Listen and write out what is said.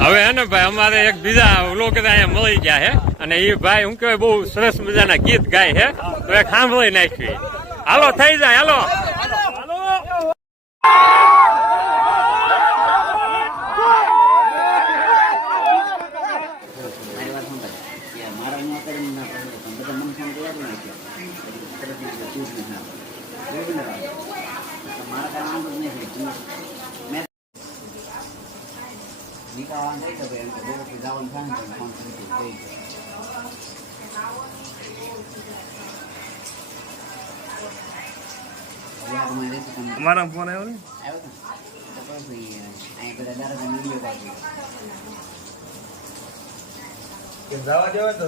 હવે હે ને ભાઈ અમારે એક બીજા લોકો અહીંયા મળી ગયા છે અને એ ભાઈ શું કહેવાય બહુ સરસ મજાના ગીત ગાય છે તો એ સાંભળી નાખવી. હાલો થઈ જાય હાલો. અમારા ફોન આવ્યો ને જવા દેવા